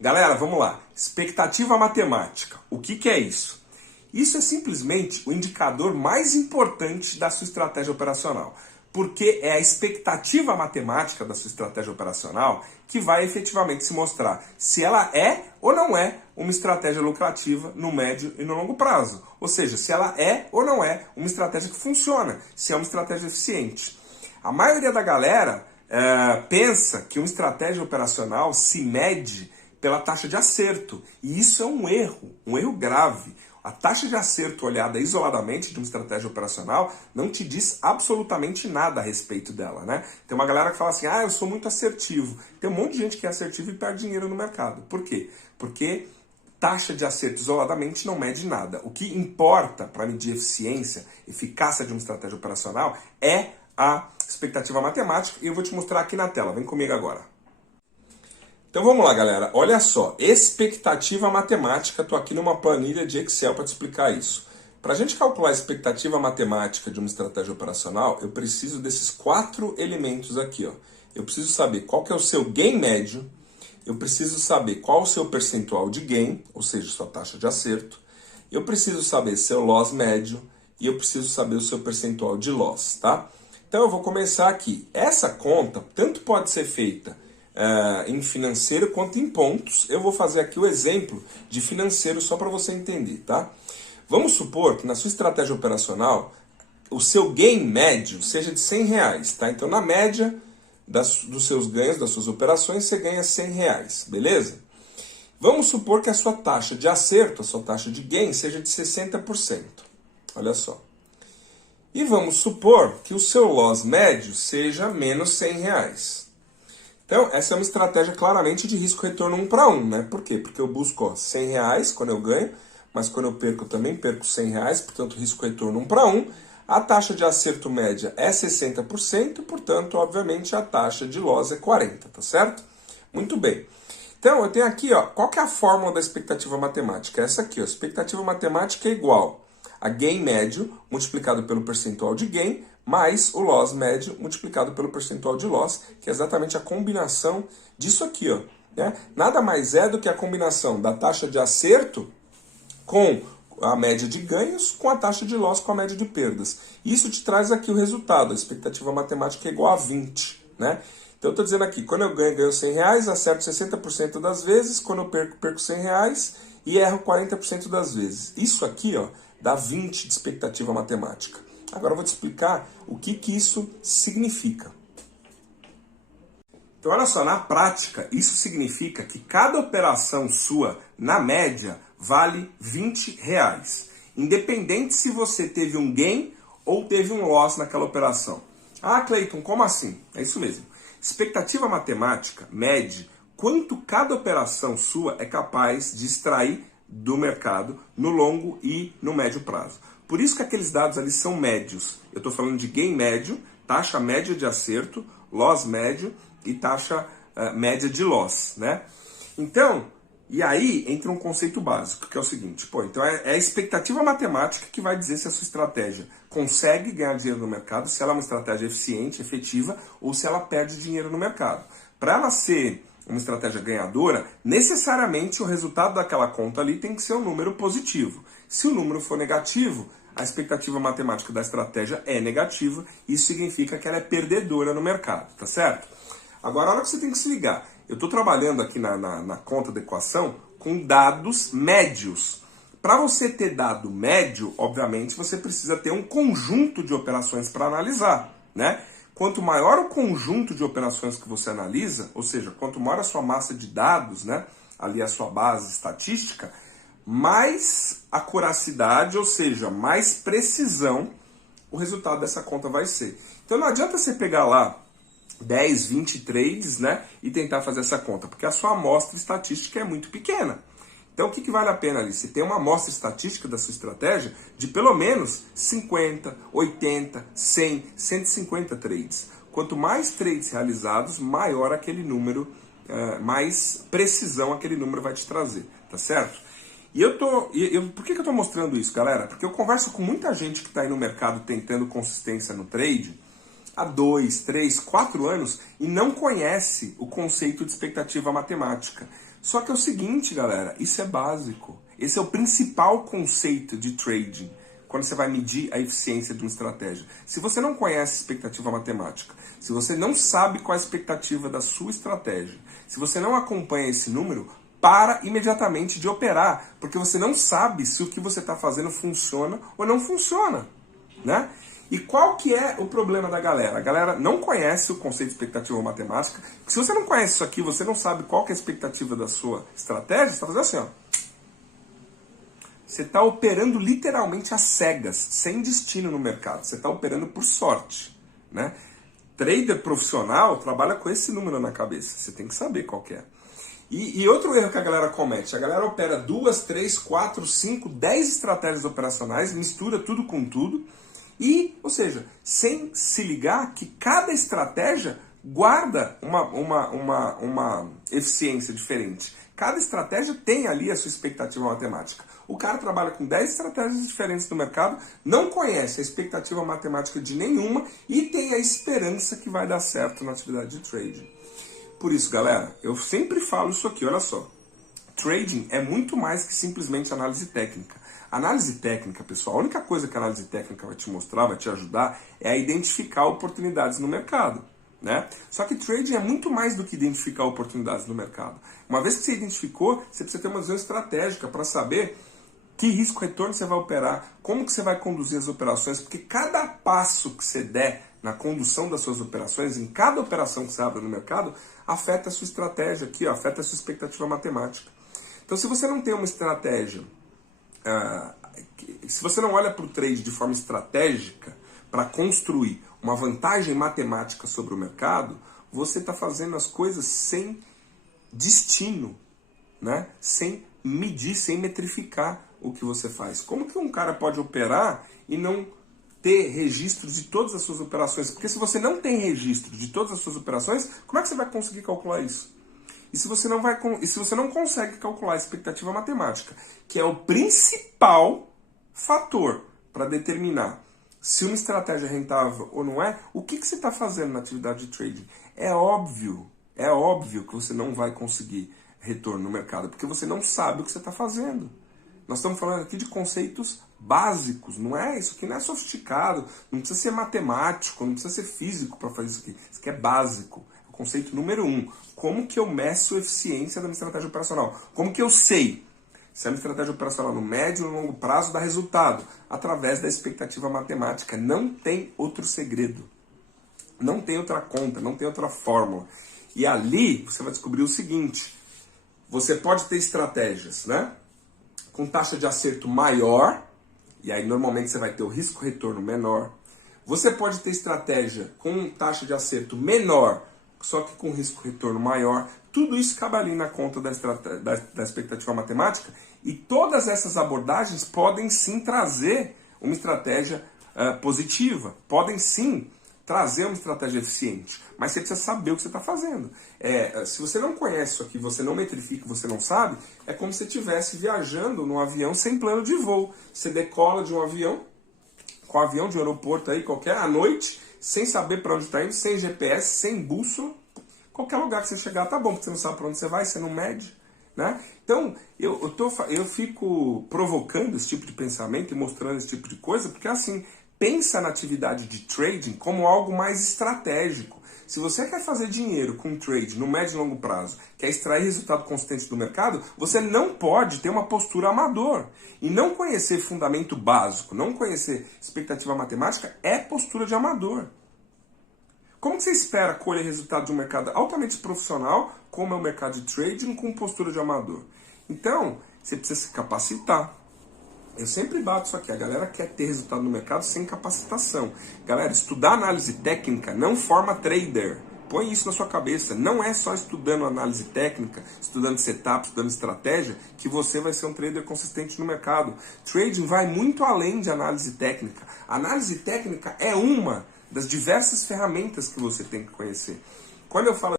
Galera, vamos lá. Expectativa matemática. O que é isso? Isso é simplesmente o indicador mais importante da sua estratégia operacional. Porque é a expectativa matemática da sua estratégia operacional que vai efetivamente se mostrar se ela é ou não é uma estratégia lucrativa no médio e no longo prazo. Ou seja, se ela é ou não é uma estratégia que funciona, se é uma estratégia eficiente. A maioria da galera pensa que uma estratégia operacional se mede pela taxa de acerto. E isso é um erro grave. A taxa de acerto olhada isoladamente de uma estratégia operacional não te diz absolutamente nada a respeito dela, né? Tem uma galera que fala assim, eu sou muito assertivo. Tem um monte de gente que é assertivo e perde dinheiro no mercado. Por quê? Porque taxa de acerto isoladamente não mede nada. O que importa para medir eficiência, eficácia de uma estratégia operacional é a expectativa matemática e eu vou te mostrar aqui na tela. Vem comigo agora. Então vamos lá, galera. Olha só, expectativa matemática. Estou aqui numa planilha de Excel para te explicar isso. Para a gente calcular a expectativa matemática de uma estratégia operacional, eu preciso desses 4 elementos aqui. Ó. Eu preciso saber qual que é o seu gain médio, eu preciso saber qual o seu percentual de gain, ou seja, sua taxa de acerto, eu preciso saber seu loss médio e eu preciso saber o seu percentual de loss, tá? Então eu vou começar aqui. Essa conta tanto pode ser feita em financeiro quanto em pontos. Eu vou fazer aqui o exemplo de financeiro só para você entender, tá? Vamos supor que na sua estratégia operacional o seu gain médio seja de R$100, tá? Então na média dos seus ganhos, das suas operações, você ganha R$100, beleza? Vamos supor que a sua taxa de acerto, a sua taxa de gain seja de 60%. Olha só. E vamos supor que o seu loss médio seja menos R$100. Então, essa é uma estratégia claramente de risco-retorno 1 para 1, né? Por quê? Porque eu busco R$100 quando eu ganho, mas quando eu perco eu também perco R$100, portanto, risco-retorno 1 para 1. A taxa de acerto média é 60%, portanto, obviamente, a taxa de loss é 40%, tá certo? Muito bem. Então, eu tenho aqui, ó, qual que é a fórmula da expectativa matemática? Essa aqui, ó, expectativa matemática é igual a gain médio multiplicado pelo percentual de gain mais o loss médio multiplicado pelo percentual de loss, que é exatamente a combinação disso aqui, ó, né? Nada mais é do que a combinação da taxa de acerto com a média de ganhos com a taxa de loss com a média de perdas. Isso te traz aqui o resultado, a expectativa matemática é igual a 20, né? Então eu estou dizendo aqui, quando eu ganho R$100, acerto 60% das vezes, quando eu perco R$100 e erro 40% das vezes. Isso aqui, ó, dá 20 de expectativa matemática. Agora eu vou te explicar o que isso significa. Então olha só, na prática, isso significa que cada operação sua, na média, vale R$20. Independente se você teve um gain ou teve um loss naquela operação. Ah, Cleiton, como assim? É isso mesmo. Expectativa matemática mede quanto cada operação sua é capaz de extrair do mercado no longo e no médio prazo. Por isso que aqueles dados ali são médios. Eu estou falando de gain médio, taxa média de acerto, loss médio e taxa média de loss, né? Então, e aí entra um conceito básico, que é o seguinte, então é a expectativa matemática que vai dizer se a sua estratégia consegue ganhar dinheiro no mercado, se ela é uma estratégia eficiente, efetiva, ou se ela perde dinheiro no mercado. Para ela ser uma estratégia ganhadora, necessariamente o resultado daquela conta ali tem que ser um número positivo. Se o número for negativo, a expectativa matemática da estratégia é negativa, isso significa que ela é perdedora no mercado, tá certo? Agora, a hora que você tem que se ligar, eu estou trabalhando aqui na conta da equação com dados médios. Para você ter dado médio, obviamente, você precisa ter um conjunto de operações para analisar, né? Quanto maior o conjunto de operações que você analisa, ou seja, quanto maior a sua massa de dados, né, ali a sua base estatística, mais acuracidade, ou seja, mais precisão o resultado dessa conta vai ser. Então não adianta você pegar lá 10, 20 trades, né, e tentar fazer essa conta, porque a sua amostra estatística é muito pequena. Então, o que vale a pena ali? Você tem uma amostra estatística da sua estratégia de pelo menos 50, 80, 100, 150 trades. Quanto mais trades realizados, maior aquele número, mais precisão aquele número vai te trazer, tá certo? Por que eu estou mostrando isso, galera? Porque eu converso com muita gente que está aí no mercado tentando consistência no trade há 2, 3, 4 anos e não conhece o conceito de expectativa matemática. Só que é o seguinte, galera, isso é básico. Esse é o principal conceito de trading, quando você vai medir a eficiência de uma estratégia. Se você não conhece expectativa matemática, se você não sabe qual é a expectativa da sua estratégia, se você não acompanha esse número, para imediatamente de operar, porque você não sabe se o que você está fazendo funciona ou não funciona, né? E qual que é o problema da galera? A galera não conhece o conceito de expectativa matemática. Se você não conhece isso aqui, você não sabe qual que é a expectativa da sua estratégia, você está fazendo assim, ó. Você está operando literalmente às cegas, sem destino no mercado. Você está operando por sorte, né? Trader profissional trabalha com esse número na cabeça. Você tem que saber qual que é. E outro erro que a galera comete, a galera opera 2, 3, 4, 5, 10 estratégias operacionais, mistura tudo com tudo, e, ou seja, sem se ligar que cada estratégia guarda uma eficiência diferente. Cada estratégia tem ali a sua expectativa matemática. O cara trabalha com 10 estratégias diferentes no mercado, não conhece a expectativa matemática de nenhuma e tem a esperança que vai dar certo na atividade de trading. Por isso, galera, eu sempre falo isso aqui, olha só. Trading é muito mais que simplesmente análise técnica. Análise técnica, pessoal, a única coisa que a análise técnica vai te mostrar, vai te ajudar, é a identificar oportunidades no mercado, né? Só que trading é muito mais do que identificar oportunidades no mercado. Uma vez que você identificou, você precisa ter uma visão estratégica para saber que risco-retorno você vai operar, como que você vai conduzir as operações, porque cada passo que você der na condução das suas operações, em cada operação que você abre no mercado, afeta a sua estratégia aqui, ó, afeta a sua expectativa matemática. Então, se você não tem uma estratégia, se você não olha para o trade de forma estratégica para construir uma vantagem matemática sobre o mercado, você está fazendo as coisas sem destino, né? Sem medir, sem metrificar o que você faz. Como que um cara pode operar e não ter registros de todas as suas operações? Porque se você não tem registro de todas as suas operações, como é que você vai conseguir calcular isso? E se você não consegue calcular a expectativa matemática, que é o principal fator para determinar se uma estratégia é rentável ou não é, o que você está fazendo na atividade de trading? É óbvio que você não vai conseguir retorno no mercado, porque você não sabe o que você está fazendo. Nós estamos falando aqui de conceitos básicos, não é? Isso aqui não é sofisticado, não precisa ser matemático, não precisa ser físico para fazer isso aqui. Isso aqui é básico. É o conceito número 1. Como que eu meço a eficiência da minha estratégia operacional? Como que eu sei se a minha estratégia operacional no médio e no longo prazo dá resultado? Através da expectativa matemática. Não tem outro segredo. Não tem outra conta, não tem outra fórmula. E ali você vai descobrir o seguinte: você pode ter estratégias, né, com taxa de acerto maior, e aí normalmente você vai ter o risco-retorno menor. Você pode ter estratégia com taxa de acerto menor, só que com risco-retorno maior. Tudo isso cabe ali na conta da expectativa matemática, e todas essas abordagens podem sim trazer uma estratégia positiva, podem sim trazer uma estratégia eficiente, mas você precisa saber o que você está fazendo. Se você não conhece isso aqui, você não metrifica, você não sabe, é como se você estivesse viajando num avião sem plano de voo. Você decola de um avião, com um avião de um aeroporto aí qualquer, à noite, sem saber para onde está indo, sem GPS, sem bússola. Qualquer lugar que você chegar tá bom, porque você não sabe para onde você vai, você não mede, né? Então, eu fico provocando esse tipo de pensamento e mostrando esse tipo de coisa, porque assim, pensa na atividade de trading como algo mais estratégico. Se você quer fazer dinheiro com trade no médio e longo prazo, quer extrair resultado consistente do mercado, você não pode ter uma postura amador. E não conhecer fundamento básico, não conhecer expectativa matemática é postura de amador. Como que você espera colher resultado de um mercado altamente profissional, como é o mercado de trading, com postura de amador? Então, você precisa se capacitar. Eu sempre bato isso aqui, a galera quer ter resultado no mercado sem capacitação. Galera, estudar análise técnica não forma trader. Põe isso na sua cabeça. Não é só estudando análise técnica, estudando setup, estudando estratégia, que você vai ser um trader consistente no mercado. Trading vai muito além de análise técnica. Análise técnica é uma das diversas ferramentas que você tem que conhecer. Quando eu falo